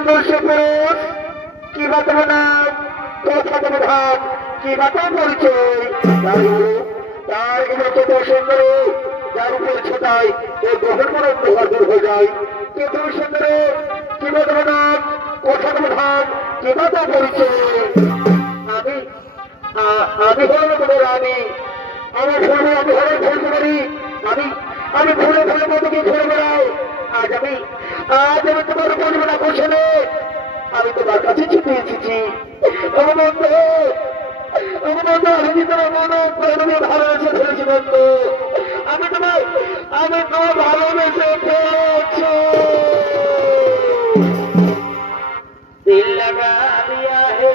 সুন্দর সে পুরুষ, কি বা তোমার নাম, কথা তোমার ভাব, কি বা তোমার পরিচয়? তার এগুলো কত সুন্দর, যার উপরে ছোটায় ওই গ্রহণ মনে দূর হয়ে যায়। কে তুমি সুন্দর, কি বা তোমার নাম, কথা তোমার ভাব, কি বা তোমার পরিচয়? আমি আমি হলাম তোমার রানী, আমার ফুলে আমি হলাম ফুলকুমারী, আমি আমি ফুলে ফুলে মতো কি ঘুরে বেড়াই। আজ আমি তোমার বলবো না কোশলে, আমি তোমার কাছে ছুটে এসেছি। আমার বন্ধু, আমার বন্ধু, আমি কি তোমার মনে প্রাণে ভালোবেসে ফেলেছি বন্ধু। আমি তোমার ভালোবেসে ফেলেছি। दिल लगा लिया है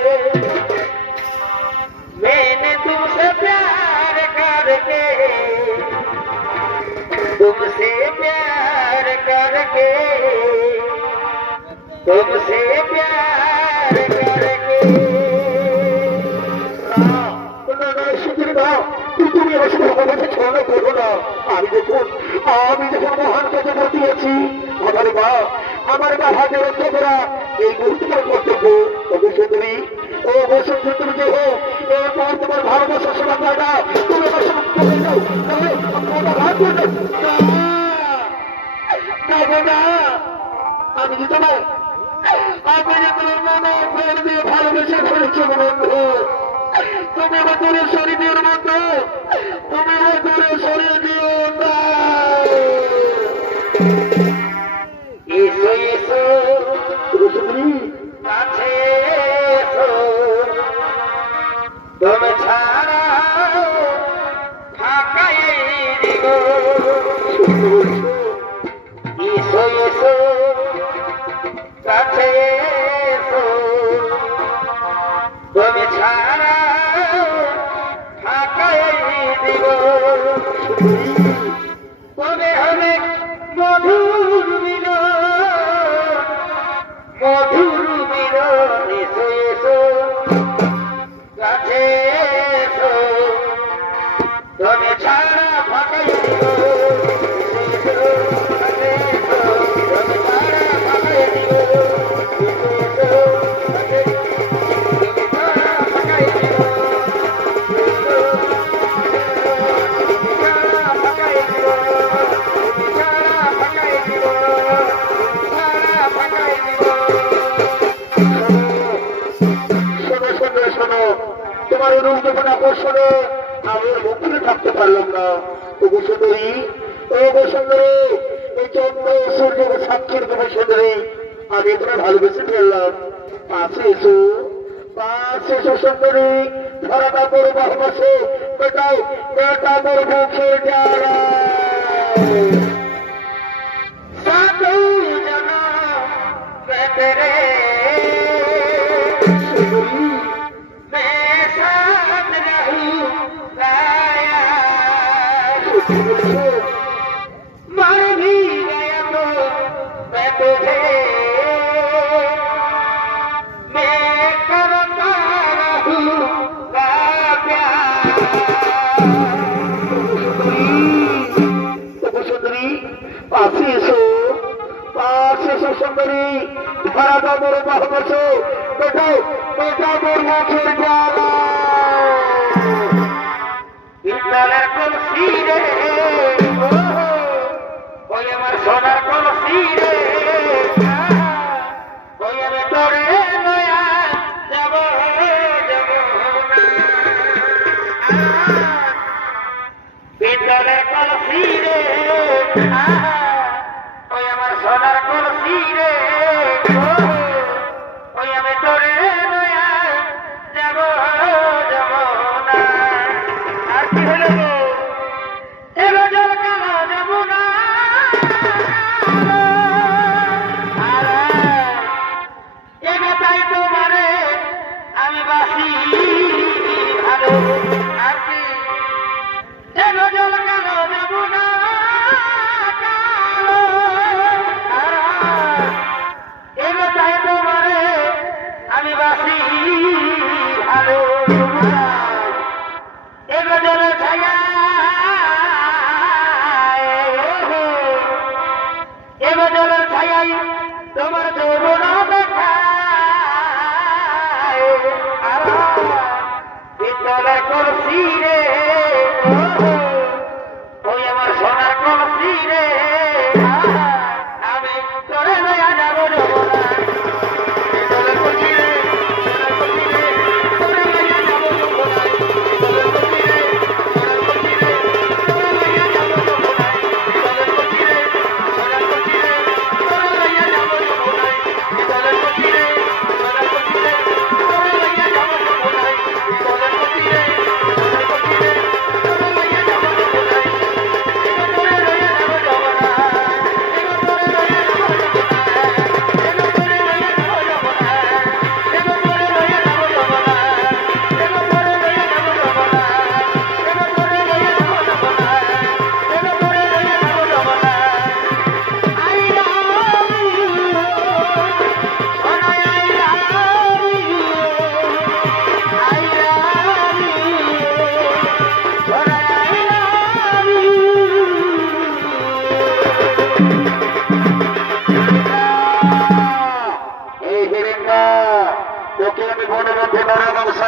मैंने तुमसे प्यार करके, तुमसे प्यार करके, तुमसे प्यार करके। তুমি আমার সাথে ভালোবেসে ছড়ানো করবো না। আমি যখন মহান কাজে ভর্তি আছি, আমার গা হাতে রক্ষা করা এই গুরুত্বপূর্ণ কর্তব্য। অবশ্যই তুমি তুমি যে হোক এরপর তোমার ভালোবাসার সেবা পায় না, তুমি আমার সাথে যাও, আমি যে তোমার মনে প্রেম দিয়ে ভালোবেসে ফেলেছি বন্ধু। তুমি আমার দূরে সরিয়ে দিও বন্ধু, তুমি আমার দূরে সরিয়ে দিও না। এসো এসো কাছে এসো, তুমি ছাড়া ফাঁকাই দিব। এসো এসো কাছে এসো, তুমি ছাড়া ফাঁকাই দিব। তবে হবে মধুর মিলন, মধুর মিলন। এসো এসো কাছে এসো, তুমি ছাড়া ফাঁকাই দিব। তোমার অনুষ্ঠিত আকর্ষণে আমি মুখে থাকতে পারলাম না। তবু সুন্দরী, ও সুন্দরী, এই চন্দ্র সূর্যের সাক্ষীর তোমার সুন্দরী, আমি তোমার ভালোবেসে ফেললাম। পাশে এসো, পাশে এসো সুন্দরী, ধরা কাপড় বাহবাসে পেটাও পেটানোর মুখের জ্বালা। সাধু জন পেটরে मर भी गया तो मैं तुझे मैं करता रहूंगा प्यार। सुंदरी पासी सो सुंदरी, धरा मोर बाहबसो बेटा बेटा मोर मुखेर জ্বালা। ইন্দ্রের কলসি রে, ওই আমার সোনার কলসি রে, ওই আমি তোরে নয়া যাব যাব না। ইন্দ্রের কলসি রে, ওই আমার সোনার কলসি রে, ওই আমি তোরে নয়া যাব যাব না। আর কি হলো আমি বাসি ভালো। আর কি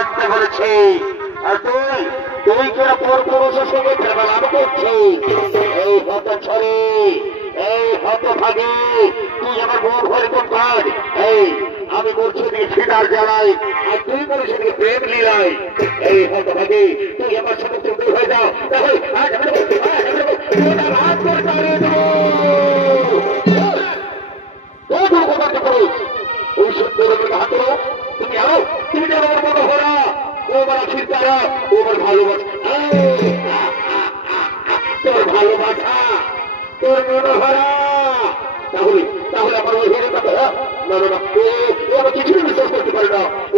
মানতে বলেছি। আর তুই কেন পর পুরুষের সঙ্গে ফেরবেলাম করছিস? এই হত ছড়ি, এই হত ভাগে, তুই আমার বউ ঘরে কোন কাজ? এই আমি করছি দিকে ফিটার জ্বালাই, আর তুই করিস দিকে প্রেম লীলাই। এই হত ভাগে, তুই আমার সাথে চুক্তি হয়ে যাও, তাহলে রাত করে দাঁড়িয়ে দেবো। ওই সুন্দর হাত তুমি আও, তুমি যেন আমার মনে হরা, ও আমার আখির তারা, ও আমার ভালোবাসা, তোর ভালোবাসা, তোর মনে হরা। তাহলে তাহলে আমার ওই হয়ে যাবে। না না না, ও আমি কিছুই বিশ্বাস করতে পারি না। ও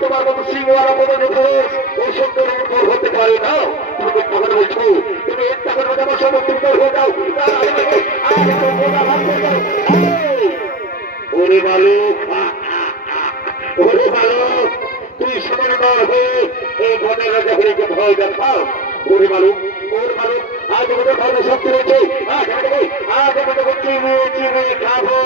তোমার মতো সিংহারা মতো নিখোঁজ ওই সুন্দর উপর হতে পারে না। তুমি টাকা বলছো, তুমি এক টাকার মধ্যে আমার সমর্থন হয়ে যাও। ওরে বালক, ওরে বালক, তুই সমান নয় হয়ে এই বনের রাজা হরিকে ভয় দেখাও। ওরে বালক, ওরে বালক, আজ আমাদের ধর্ম শক্তি রয়েছে, আজ আমাদের চিবিয়ে চিবিয়ে খাবো।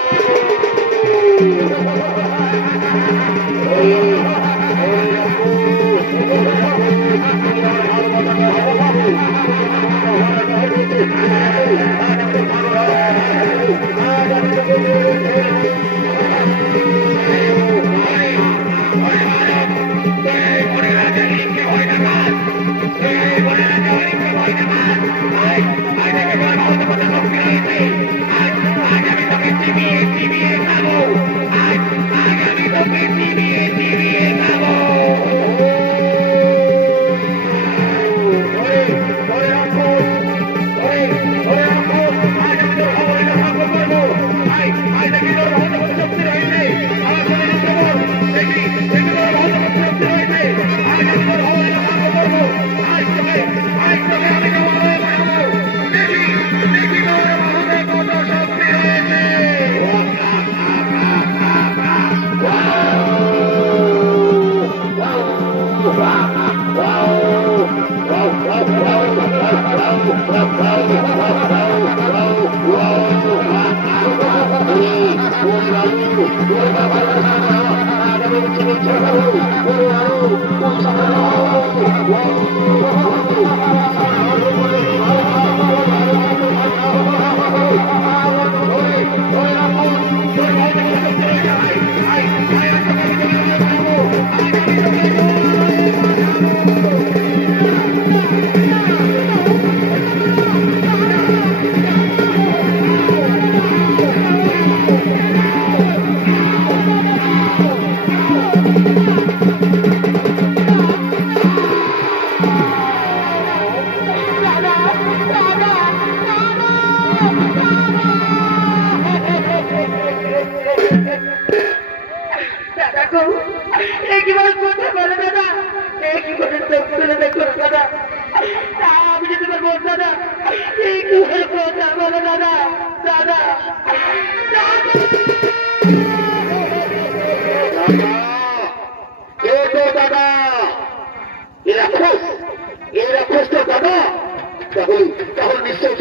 তাহলে নিশ্চয়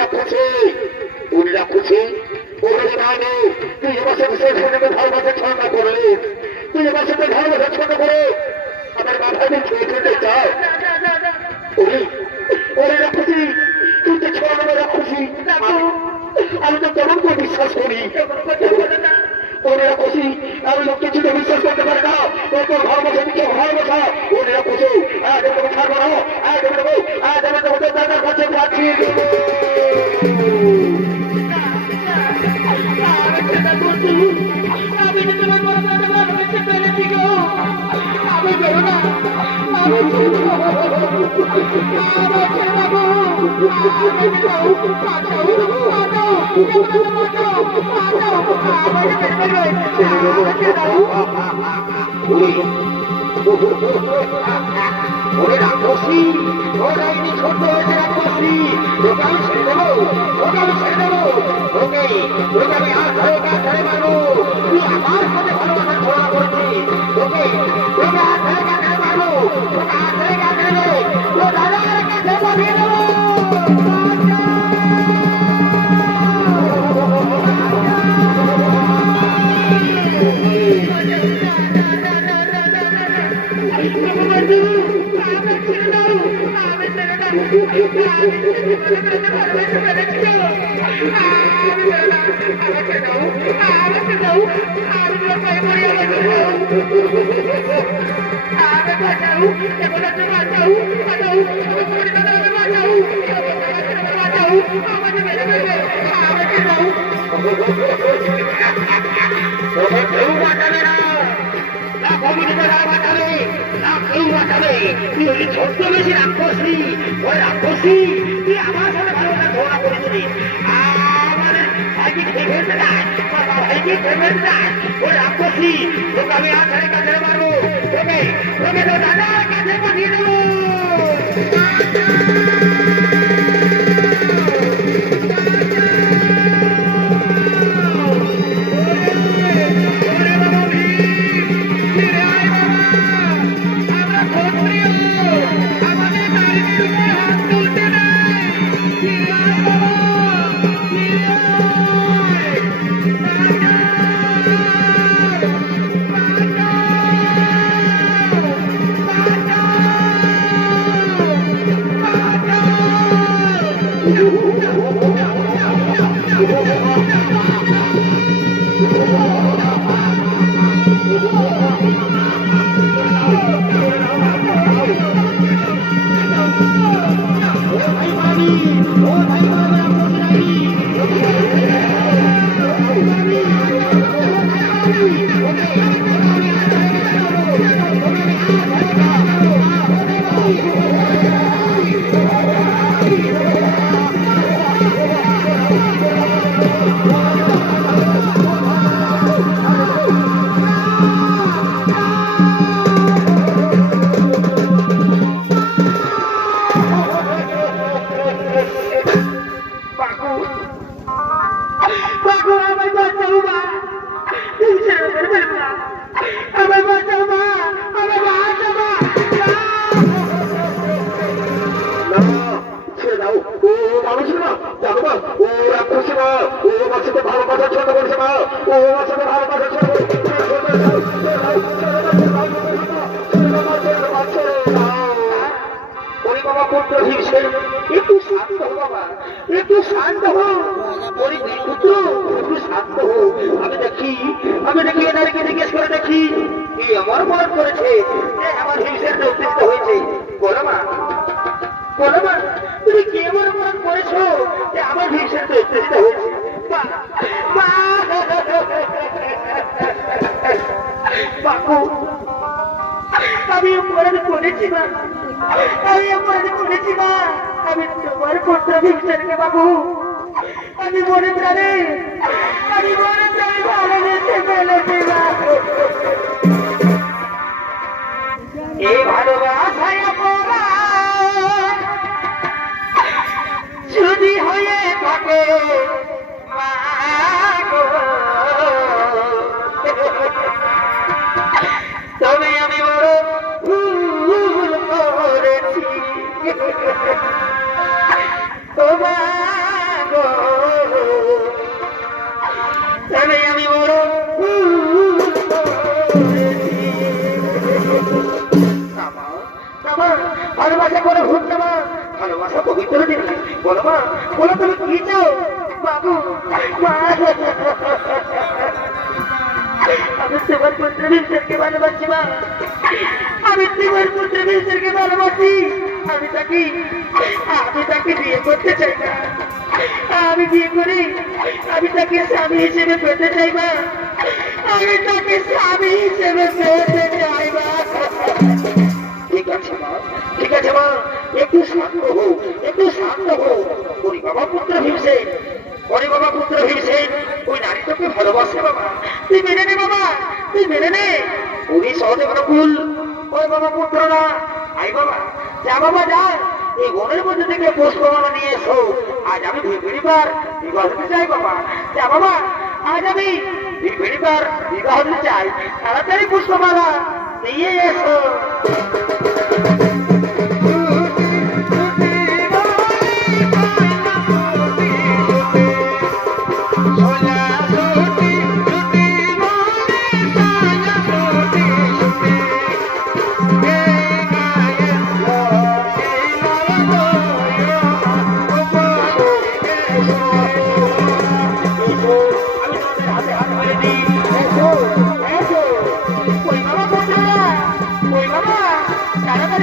রাখছে, উনি রাখছে তুই আমার সাথে ভালোবাসা ছড়া করলে, তুই আমার সাথে ভালোবাসা ছড়া করে আমার মাথায় খেয়ে ফেলতে চাও। ওরে রাখছি, তুই তো ছড়া রাখছি, আমি তো তেমন করে বিশ্বাস করি। ওরে রাখছি, আমি লোক কিছুতে বিশ্বাস করতে পারি না। তোর ভালোবাসা দিচ্ছে ভালোবাসা। ওরে রাখছি, তুমি ছাড়বো না, দাদার কাছে পাঠিয়ে দেবো। ওরে রাক্ষসী, ওরা ইনি ছোট হয়েছে রাক্ষসী, ওকে আমি ছেড়ে দেবো, ওকে আমি ছেড়ে দেবো, ওকে ওকে আমি হাত ধরে কাজ ধরে মারবো। তুই আমার সাথে ভালোবাসা ছড়া করছিস, ওকে ওকে হাত ধরে কাজ ধরে মারবো, ওকে হাত ধরে কাজ ধরে ও দাদার কাছে পাঠিয়ে দেবো। ছদ্মবেশী রাক্ষসী ওই রাক্ষসী তুই আমার সাথে ভালো ধরা করেছিলি আমাদের ভাইকে খেয়ে ফেলতে চায় ভাইকে খেয়ে ফেলতে চায় ওই রাক্ষসী তোকে আমি আছাড়ে কাছে মারবো তোকে তোকে তো দাদার কাছে পাঠিয়ে দেবো আমি দেখি এনাকে জিজ্ঞেস করে দেখি কি আমার মনে করেছে আমার হিংসের উত্তেজিত হয়েছে বলো মা তুমি কি এমন মনে করেছো যে আমার হিংসের উত্তেজিত হয়েছে বাবু আমি অপরাধ করেছি মা আমি তোমার পুত্র হিংসেরকে বাবু আমি মনে প্রাণে ভালোবেসে ফেলেছি এই ভালোবাসায় যদি হয়ে থাকে তবে আমি বড় ভুল করেছি তবে আমি বড় ভালোবাসা করে ভুল না ভালোবাসা পবিত্র দিন বলো মা বলো তুমি কি চাও বাবু আমি তোমার পুত্র বিশ্বরকে ভালোবাসি মা আমি তোমার পুত্র বিশ্বরকে ভালোবাসি আমি তাকে বিয়ে করতে চাই না আমি বিয়ে করি আমি তাকে স্বামী হিসেবে পেতে চাই মা আমি তাকে স্বামী হিসেবে পেতে চাই মা ঠিক আছে মা একটু শান্ত হো ওই বাবা পুত্র ভীমসেন ওই নারী তোকে ভালোবাসে বাবা তুই মেনে নে বাবা তুই মেনে নে উনি সহদেব নকুল ওই বাবা পুত্র না আই বাবা যা বাবা যা এই বনের মধ্যে থেকে পুষ্পমালা নিয়ে এসো আজ আমি ভিড়িবার বিবাহ দিতে চাই বাবা যা বাবা আজ আমি ভিড়িবার বিবাহ দিতে চাই তাড়াতাড়ি পুষ্পমালা নিয়ে এসো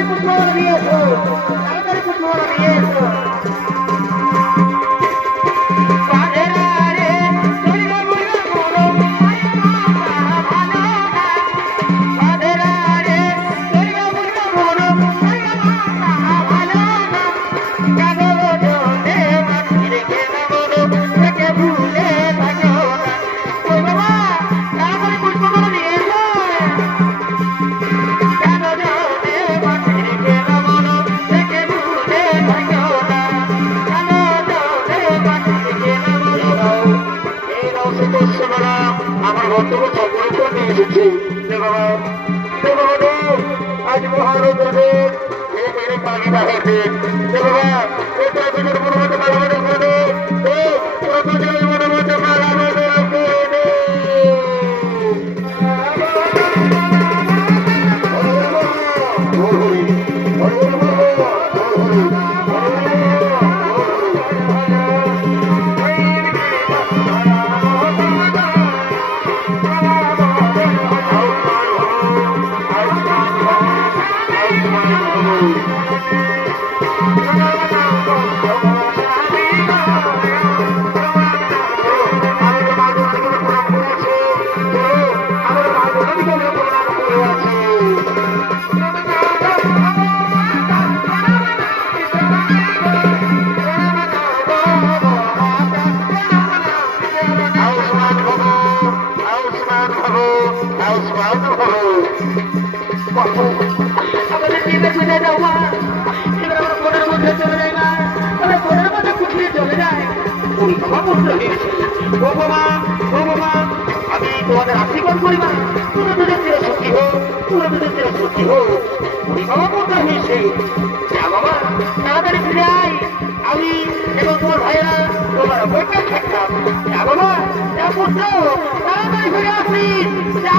পুষ্পমালা নিয়ে এসো, তাড়াতাড়ি পুষ্পমালা নিয়ে এসো। আমার বক্তব্য সকলের উপর নিয়ে এসেছি। আজ মহারোদ্রের পানি বাড়াতে বাবা এটা দুজনের মনোমতে মালামাটি করে দুজনের মনোমতে মালামাটি আমাদের দিনে চলে যাও মা, এবার আমার ফোনের মধ্যে চলে যায় না, আমার ফোনের মধ্যে কুঠিয়ে চলে যায়। ওই বাবা বলতে হয়েছে ও বাবা, আমি তোমাদের আশীর্বাদ করি মা, তোরা তোদের চির সুখী হোক, তোরা তোদের চির সুখী হোক। ওই বাবা বলতে হয়েছে যা বাবা তাড়াতাড়ি ফিরে আয়, আমি এবং তোমার ভাইরা তোমার অপেক্ষা থাকতাম। যা বাবা যা পুত্র তাড়াতাড়ি ফিরে আসিস, যা।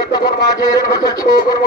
एक माजे 6 कर्म